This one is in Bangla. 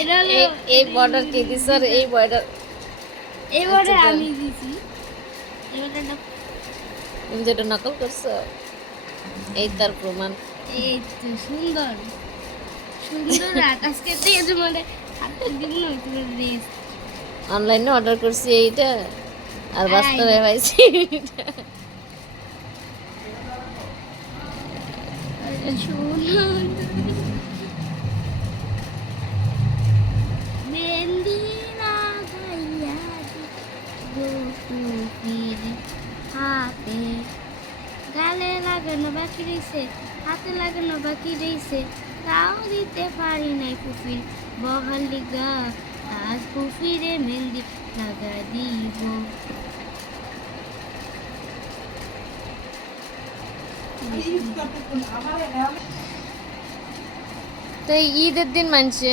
এটা হলো এই বর্ডার কে দিছে আর এই বর্ডার এই বর্ডার আচ্ছা, আমি দিছি। এই বর্ডারটা তুমি যেটা নকল করছো এই তার প্রমাণ। এই তো সুন্দর সুন্দর হাত আজকে দিয়ে মানে হাতে দিব না তুমি ড্রেস অনলাইনে অর্ডার করছি এইটা আর বাস্তবে পাইছি এইটা। সুন্দর মেহেন্দি লাগাইয়া গোপুরের হাতে গালে লাগানো বাকি রইছে হাতে লাগানো বাকি রইছে তাও দিতে পারি নাই ফুফির বহাল লিগা আজ ফুফিরে মেহেন্দি লাগা দিব। তো এই ঈদের দিন মানুষে